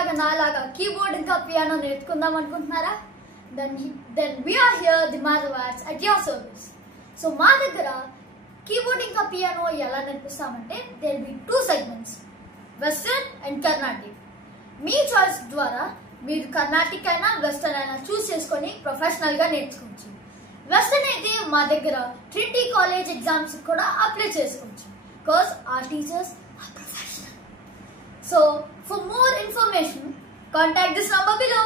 మీలాగా నాలాగా కీబోర్డ్ ఇంకా పియానో నేర్చుకుందాం అనుకుంటున్నారా? Then we are here, the Madhavats, at your service. So మా దగ్గర కీబోర్డ్ ఇంకా పియానో ఎలా నేర్పిస్తామంటే there will be 2 segments, Western and Carnatic. Me choice ద్వారా మీరు కర్ణాటిక్ అయినా వెస్టర్న్ అయినా చూస్ చేసుకొని ప్రొఫెషనల్ గా నేర్చుకోవచ్చు. వెస్టర్న్ అయితే మా దగ్గర ట్రినిటీ కాలేజ్ ఎగ్జామ్స్ కూడా అప్లై చేసుకోవచ్చు because our teachers are professional. So for more information, contact this number below.